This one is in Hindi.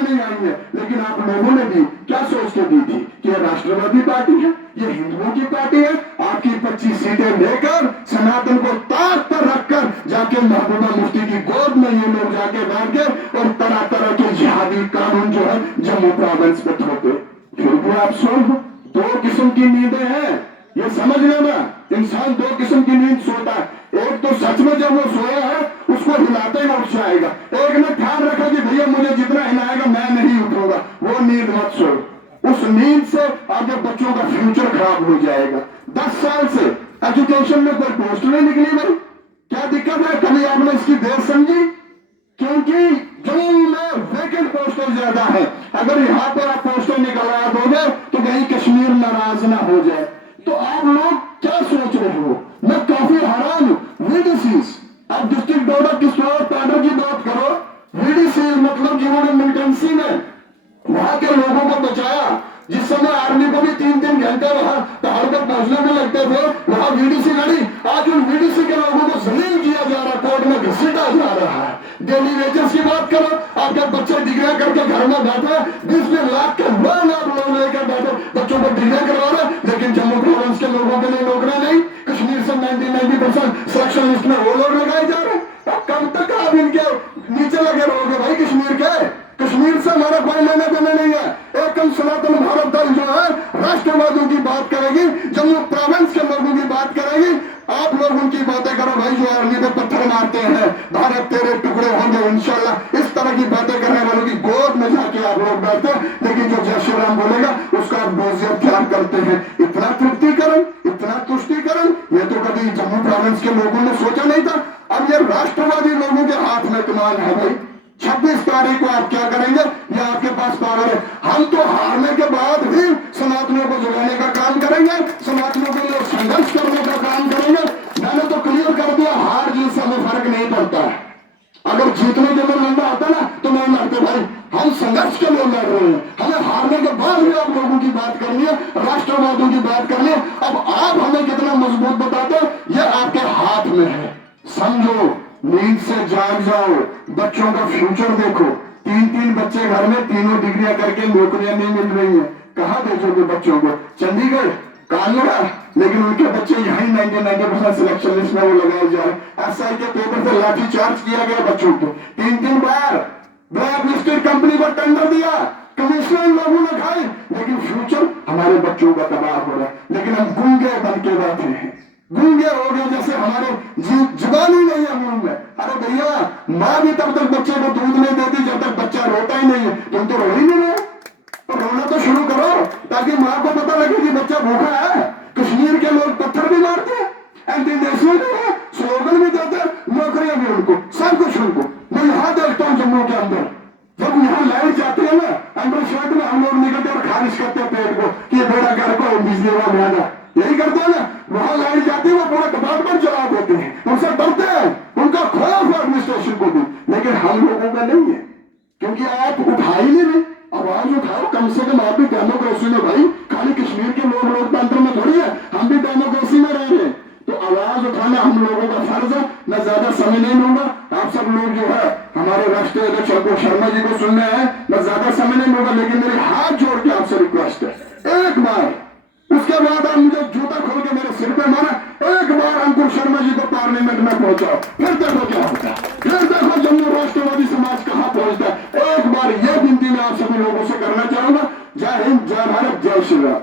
में नहीं आई है, लेकिन आप लोगों ने दी, क्या सोच के दी थी कि ये राष्ट्रवादी पार्टी है, ये हिंदुओं की पार्टी है। आपकी 25 सीटें लेकर सनातन को ताक पर रखकर जाके महबूबा मुफ्ती की गोद में ये लोग जाके बैठ गए और तरह तरह के जिहादी कानून जो है जम्मू प्रोविंस पे थोपे। फिर भी आप सुन, दो किस्म की नींदें हैं, ये समझ लेना। इंसान दो किस्म की नींद सोता है, एक तो सच में जब वो सोया है उसको हिलाते ही उठ जाएगा, एक ने ध्यान रखा कि भैया मुझे जितना हिलाएगा मैं नहीं उठूंगा, वो नींद मत सो। उस नींद से आगे बच्चों का फ्यूचर खराब हो जाएगा। 10 साल से एजुकेशन में कोई पोस्ट नहीं निकली भाई, क्या दिक्कत है? कभी आपने इसकी देर समझी? क्योंकि जम्मू में वेकेंट पोस्टर ज्यादा है। अगर यहाँ पर आप पोस्टर निकलवा दोगे तो कहीं कश्मीर नाराज ना हो जाए। तो आप लोग क्या सोच रहे हो? मैं काफी हैरान हूं। वीडीसी, आप डिस्ट्रिक्ट डोडा किशोर पैडर की बात करो, वीडीसी मतलब जिन्होंने मिलिटेंसी में वहां के लोगों को बचाया, जिस समय आर्मी को भी 3-3 घंटे वहां पहाड़ पर पहुंचने में लगते थे, वहां वीडीसी लड़ी। आज उन वीडीसी के लोगों को जलील किया जा रहा है, कोर्ट में घसीटा जा रहा है। डेली वेजेस की बात करो, आपके बच्चे डिग्रियां करके घर में बैठे 20 लाख के लोन आप लोग लेकर बैठे, बच्चों को डिग्रियां करवा रहे, लेकिन जम्मू प्रोविंस के लोगों के लिए नौकरियां नहीं। कश्मीर से 90% सिलेक्शन लिस्ट में वो लोग लगाए जा रहे हैं। अब कब तक आप इनके नीचे लगे रहोगे भाई? कश्मीर के, कश्मीर से हमारा कोई लेने देने नहीं है। एकम सनातन भारत दल जो है राष्ट्रवादियों की बात करेगी, जम्मू प्रोविंस के लोगों की बात करेगी। आप लोग उनकी बातें करो भाई जो आर्मी पे पत्थर मारते हैं, भारत तेरे टुकड़े होंगे इंशाल्लाह, इस तरह की बातें करने वालों की गोद में जाके आप लोग बैठते, लेकिन जो जय श्री राम बोलेगा उसका आप बेइज्जत ख्याल करते हैं। इतना तृप्तिकरण, इतना तुष्टिकरण, ये तो कभी जम्मू प्रोविंस के लोगों ने सोचा नहीं था। अब ये राष्ट्रवादी लोगों के हाथ में कमान है भाई। 26 तारीख को आप क्या करेंगे, ये आपके पास पावर है। हम तो हारने के बाद भी सनातनियों को जगाने का काम करेंगे, सनातनियों के लिए संघर्ष करने का काम करेंगे। मैंने तो क्लियर कर दिया, हार जीत से हमें फर्क नहीं पड़ता है। अगर जीतने के लिए लड़ना आता ना तो नहीं लड़ते भाई, हम संघर्ष के लिए लड़ रहे हैं। हमें हारने के बाद भी आप लोगों की बात करनी है, राष्ट्रवादियों की बात करनी है। अब आप हमें कितना मजबूत बताते, ये आपके हाथ में है। समझो, नींद से जाग जाओ, बच्चों का फ्यूचर देखो। 3-3 बच्चे घर में, तीनों डिग्रियां करके नौकरियां नहीं मिल रही है, कहां भेजोगे बच्चों को? चंडीगढ़, कानपुर, लेकिन उनके बच्चे यही 90% सिलेक्शन लिस्ट में वो लगाए जा रहे। एसआई के पेपर से लाठी चार्ज किया गया बच्चों को, 3-3 बार ब्लैक लिस्टेड कंपनी को टेंडर दिया, कमिश्नर लोगों ने खाई, लेकिन फ्यूचर हमारे बच्चों का तबाह हो रहा है। लेकिन हम गूंगे बन के बैठे हैं, गूंगे हो गए, जैसे हमारे जुबान ही नहीं है मुंह में। अरे भैया, माँ भी तब तक बच्चे को दूध नहीं देती जब तक बच्चा रोता ही नहीं है। तुम तो रो ही नहीं रहे, तो रोना तो शुरू करो ताकि माँ को पता लगे कि बच्चा भूखा है। कश्मीर के लोग पत्थर भी मारते हैं, एंटी नेशनल भी है, स्लोगन भी देते हैं, नौकरियां भी उनको, सब कुछ उनको। मैं यहाँ देखता हूँ जम्मू के अंदर, जब यहाँ लाइट जाती है ना, अंडर शर्ट में हम लोग निकलते और खारिज करते हैं पेट को कि बेटा घर को बिजली वाला भेजा, यही करते हैं ना। वहां लाइट जाती है, वो पूरा डिपार्टमेंट चला देते हैं, उनसे डरते हैं, उनका खौफ है एडमिनिस्ट्रेशन को भी। लेकिन हम लोगों का नहीं है, क्योंकि आप उठा ही नहीं रहे। आवाज उठाओ, कम से कम आप भी डेमोक्रेसी में भाई, खाली कश्मीर के लोग लोकतंत्र में थोड़ी है, हम भी डेमोक्रेसी में रह रहे हैं। तो आवाज उठाना हम लोगों का फर्ज है। मैं ज्यादा समय नहीं लूंगा, आप सब लोग जो है हमारे राष्ट्रीय अध्यक्ष अशोक शर्मा जी को सुनने हैं, मैं ज्यादा समय नहीं लूंगा, लेकिन मेरे हाथ जोड़ के आपसे रिक्वेस्ट है, एक बार, उसके बाद आप मुझे जूता खोल के मेरे सिर पे मारा, एक बार अंकुर शर्मा जी को पार्लियामेंट में पहुंचाओ, फिर देखो क्या होता है, फिर देखो जम्मू राष्ट्रवादी समाज कहां पहुंचता है। एक बार यह विनती मैं आप सभी लोगों से करना चाहूंगा। जय हिंद, जय भारत, जय श्री राम।